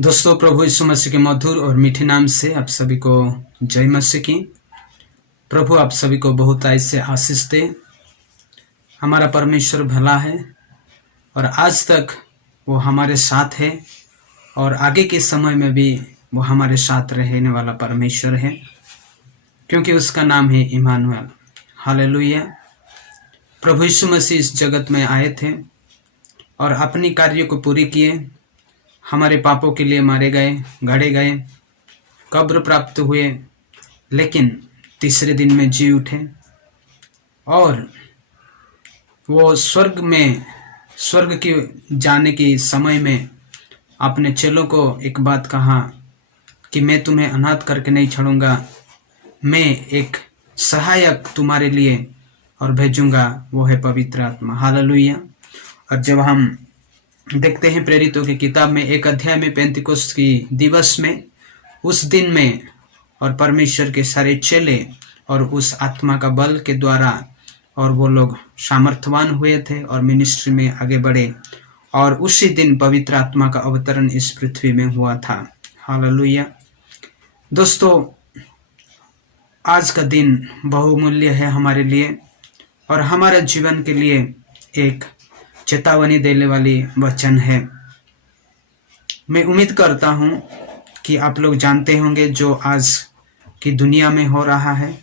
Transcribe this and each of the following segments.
दोस्तों, प्रभु यीशु मसीह के मधुर और मीठे नाम से आप सभी को जय मसीह की। प्रभु आप सभी को बहुत ऐसे आशीष दे। हमारा परमेश्वर भला है और आज तक वो हमारे साथ है और आगे के समय में भी वो हमारे साथ रहने वाला परमेश्वर है, क्योंकि उसका नाम है इमानुएल। हालेलुया। प्रभु यीशु मसीह इस जगत में आए थे और अपनी कार्य को पूरी किए। हमारे पापों के लिए मारे गए, गड़े गए, कब्र प्राप्त हुए, लेकिन तीसरे दिन में जी उठे और वो स्वर्ग की जाने के समय में अपने चेलों को एक बात कहा कि मैं तुम्हें अनाथ करके नहीं छोड़ूंगा, मैं एक सहायक तुम्हारे लिए और भेजूंगा, वो है पवित्र आत्मा। हालेलुया। और जब हम देखते हैं प्रेरितों की किताब में 1 अध्याय में पेंतिकोस्त की दिवस में, उस दिन में और परमेश्वर के सारे चेले और उस आत्मा का बल के द्वारा और वो लोग सामर्थ्यवान हुए थे और मिनिस्ट्री में आगे बढ़े और उसी दिन पवित्र आत्मा का अवतरण इस पृथ्वी में हुआ था। हालेलुया। दोस्तों, आज का दिन बहुमूल्य है हमारे लिए और हमारे जीवन के लिए एक चेतावनी देने वाली वचन है। मैं उम्मीद करता हूं कि आप लोग जानते होंगे जो आज की दुनिया में हो रहा है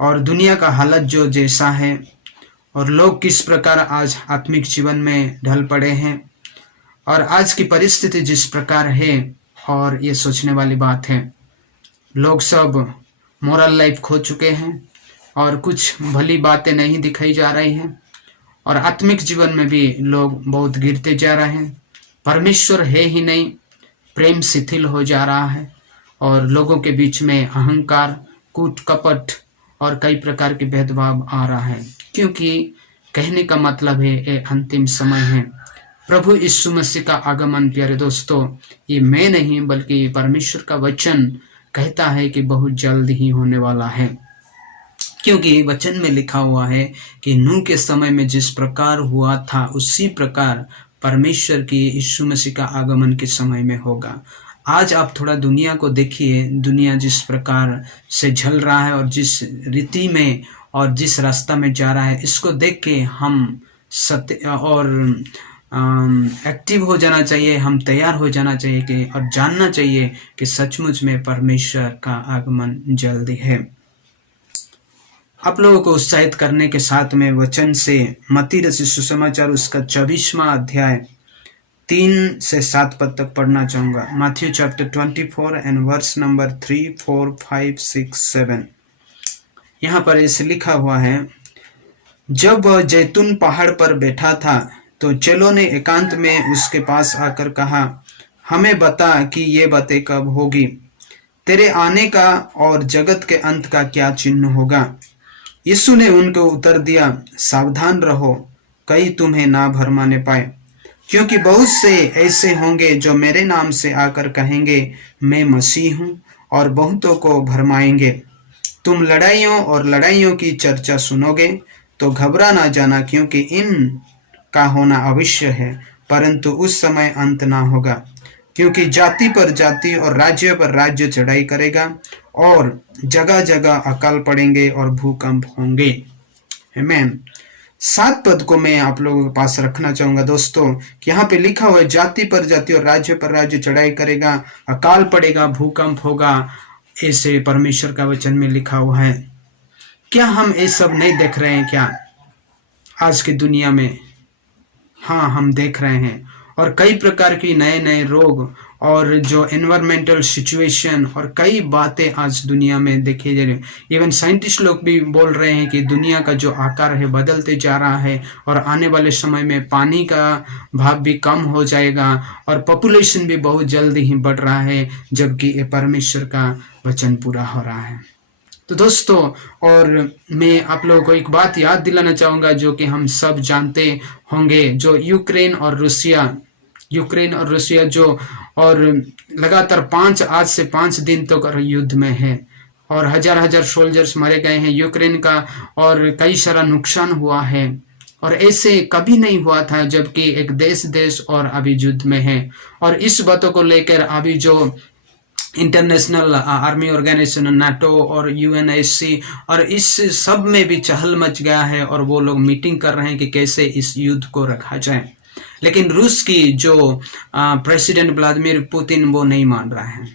और दुनिया का हालत जो जैसा है और लोग किस प्रकार आज आत्मिक जीवन में ढल पड़े हैं और आज की परिस्थिति जिस प्रकार है, और ये सोचने वाली बात है। लोग सब मोरल लाइफ खो चुके हैं और कुछ भली बातें नहीं दिखाई जा रही हैं और आत्मिक जीवन में भी लोग बहुत गिरते जा रहे हैं। परमेश्वर है ही नहीं, प्रेम शिथिल हो जा रहा है और लोगों के बीच में अहंकार, कूट कपट और कई प्रकार के भेदभाव आ रहा है, क्योंकि कहने का मतलब है ये अंतिम समय है। प्रभु यीशु मसीह का आगमन, प्यारे दोस्तों, ये मैं नहीं बल्कि परमेश्वर का वचन कहता है कि बहुत जल्द ही होने वाला है, क्योंकि वचन में लिखा हुआ है कि नूह के समय में जिस प्रकार हुआ था उसी प्रकार परमेश्वर की यीशु मसीह का आगमन के समय में होगा। आज आप थोड़ा दुनिया को देखिए, दुनिया जिस प्रकार से झल रहा है और जिस रीति में और जिस रास्ता में जा रहा है, इसको देख के हम सत्य और एक्टिव हो जाना चाहिए, हम तैयार हो जाना चाहिए कि और जानना चाहिए कि सचमुच में परमेश्वर का आगमन जल्दी है। आप लोगों को उत्साहित करने के साथ में वचन से मत्ती रचित सुसमाचार उसका 24वां अध्याय 3 से 7 पद तक पढ़ना चाहूंगा। Matthew chapter 24 and verse number 3, 4, 5, 6, 7। यहाँ पर ऐसे लिखा हुआ है, जब वह जैतून पहाड़ पर बैठा था तो चेलों ने एकांत में उसके पास आकर कहा, हमें बता कि ये बातें कब होगी, तेरे आने का और जगत के अंत का क्या चिन्ह होगा। यीशु ने उनको उत्तर दिया, सावधान रहो, कहीं तुम्हें ना भरमाने पाए, क्योंकि बहुत से ऐसे होंगे जो मेरे नाम से आकर कहेंगे मैं मसीह हूँ और बहुतों को भरमाएंगे। तुम लड़ाइयों और लड़ाइयों की चर्चा सुनोगे तो घबरा ना जाना, क्योंकि इन का होना अवश्य है, परंतु उस समय अंत ना होगा। क्योंकि जाति पर जाति और राज्य पर राज्य चढ़ाई करेगा और जगह जगह अकाल पड़ेंगे और भूकंप होंगे। आमीन। 7 पद को मैं आप लोगों के पास रखना चाहूंगा दोस्तों, कि यहाँ पे लिखा हुआ है जाति पर जाति और राज्य पर राज्य चढ़ाई करेगा, अकाल पड़ेगा, भूकंप होगा, ऐसे परमेश्वर का वचन में लिखा हुआ है। क्या हम ये सब नहीं देख रहे हैं क्या आज की दुनिया में? हाँ, हम देख रहे हैं और कई प्रकार की नए नए रोग और जो एनवायरमेंटल सिचुएशन और कई बातें आज दुनिया में देखे जा रहे हैं। इवन साइंटिस्ट लोग भी बोल रहे हैं कि दुनिया का जो आकार है बदलते जा रहा है और आने वाले समय में पानी का भाव भी कम हो जाएगा और पॉपुलेशन भी बहुत जल्द ही बढ़ रहा है, जबकि ये परमेश्वर का वचन पूरा हो रहा है। तो दोस्तों, और मैं आप लोगों को एक बात याद दिलाना चाहूँगा जो कि हम सब जानते होंगे, जो यूक्रेन और रूसिया जो और लगातार आज से 5 दिन तक युद्ध में है और हजार सोल्जर्स मारे गए हैं यूक्रेन का और कई सारा नुकसान हुआ है और ऐसे कभी नहीं हुआ था, जबकि एक देश और अभी युद्ध में है। और इस बातों को लेकर अभी जो इंटरनेशनल आर्मी ऑर्गेनाइजेशन नाटो और यूएनएससी और इस सब में भी चहल मच गया है, और वो लोग मीटिंग कर रहे हैं कि कैसे इस युद्ध को रखा जाए। लेकिन रूस की जो प्रेसिडेंट व्लादिमीर पुतिन वो नहीं मान रहा है,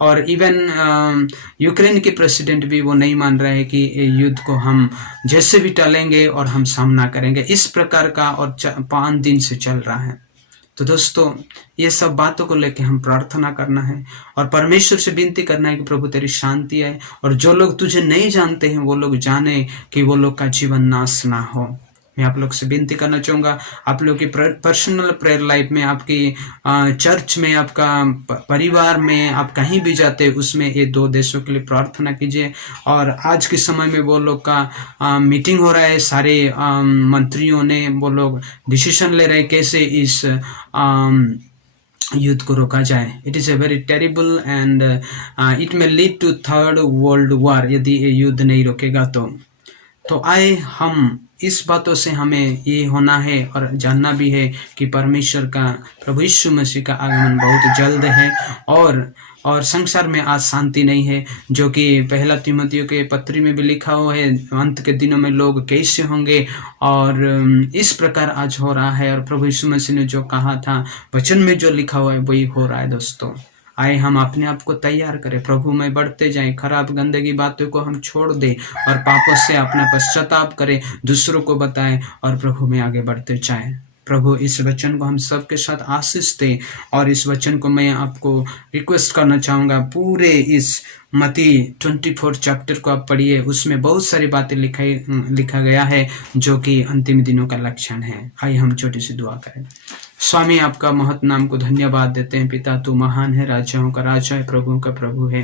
और इवन यूक्रेन के प्रेसिडेंट भी वो नहीं मान रहे हैं कि युद्ध को हम जैसे भी टालेंगे और हम सामना करेंगे। इस प्रकार का और 5 दिन से चल रहा है। तो दोस्तों, ये सब बातों को लेकर हम प्रार्थना करना है और परमेश्वर से विनती करना है कि प्रभु तेरी शांति है, और जो लोग तुझे नहीं जानते हैं वो लोग जाने कि वो लोग का जीवन नाश ना हो। मैं आप लोग से विनती करना चाहूँगा, आप लोग की पर्सनल प्रेयर लाइफ में, आपकी चर्च में, आपका परिवार में, आप कहीं भी जाते उसमें ये 2 देशों के लिए प्रार्थना कीजिए। और आज के समय में वो लोग का मीटिंग हो रहा है, सारे मंत्रियों ने वो लोग डिसीजन ले रहे हैं कैसे इस युद्ध को रोका जाए। It is a very terrible and it may lead to 3rd world war यदि ये युद्ध नहीं रोकेगा तो आए हम इस बातों से हमें ये होना है और जानना भी है कि परमेश्वर का, प्रभु यीशु मसीह का आगमन बहुत जल्द है, और संसार में आज शांति नहीं है, जो कि 1 तीमुथियों के पत्री में भी लिखा हुआ है। अंत के दिनों में लोग कैसे होंगे, और इस प्रकार आज हो रहा है। और प्रभु यीशु मसीह ने जो कहा था, वचन में जो लिखा हुआ है वही हो रहा है। दोस्तों, आए हम अपने आप को तैयार करें, प्रभु में बढ़ते जाएं, खराब गंदगी बातों को हम छोड़ दें और पापों से अपना पश्चाताप करें, दूसरों को बताएं और प्रभु में आगे बढ़ते जाएं। प्रभु इस वचन को हम सबके साथ आशीष दे, और इस वचन को मैं आपको रिक्वेस्ट करना चाहूँगा, पूरे इस मत्ती 24 चैप्टर को आप पढ़िए, उसमें बहुत सारी बातें लिखा गया है जो कि अंतिम दिनों का लक्षण है। आइए हम छोटी सी दुआ करें। स्वामी, आपका महत नाम को धन्यवाद देते हैं। पिता, तू महान है, राजाओं का राजा है, प्रभुओं का प्रभु है।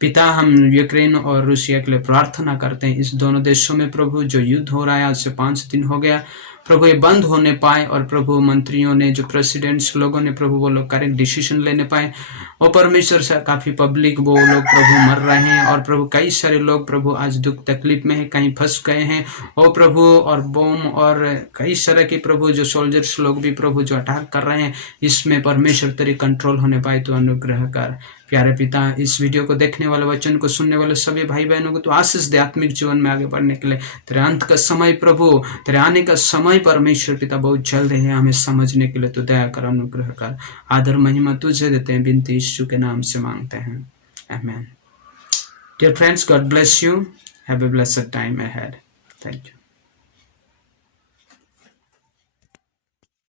पिता, हम यूक्रेन और रूसिया के लिए प्रार्थना करते हैं। इस दोनों देशों में प्रभु जो युद्ध हो रहा है, आज से 5 दिन हो गया, प्रभु ये बंद होने पाए, और प्रभु मंत्रियों ने, जो प्रेसिडेंट्स लोगों ने, प्रभु वो लोग करेक्ट डिसीजन लेने पाए। और परमेश्वर से काफ़ी पब्लिक वो लोग प्रभु मर रहे हैं, और प्रभु कई सारे लोग प्रभु आज दुख तकलीफ में है, कहीं फंस गए हैं। और प्रभु और बोम और कई तरह के प्रभु जो सोल्जर्स लोग भी प्रभु जो अटैक कर रहे हैं, इसमें परमेश्वर तेरी कंट्रोल होने पाए तो अनुग्रह कर। प्यारे पिता, इस वीडियो को देखने वाले, वचन को सुनने वाले सभी भाई बहनों को तो आशीष दे आत्मिक जीवन में आगे बढ़ने के लिए। तेरे अंत का समय प्रभु, तेरे आने का समय परमेश्वर पिता बहुत जल्द है, हमें समझने के लिए तो दया कर, अनुग्रह कर। आदर महिमा तुझे देते हैं, बिनती यीशु के नाम से मांगते हैं, आमीन। Dear friends, God bless you, have a blessed time ahead. Thank you.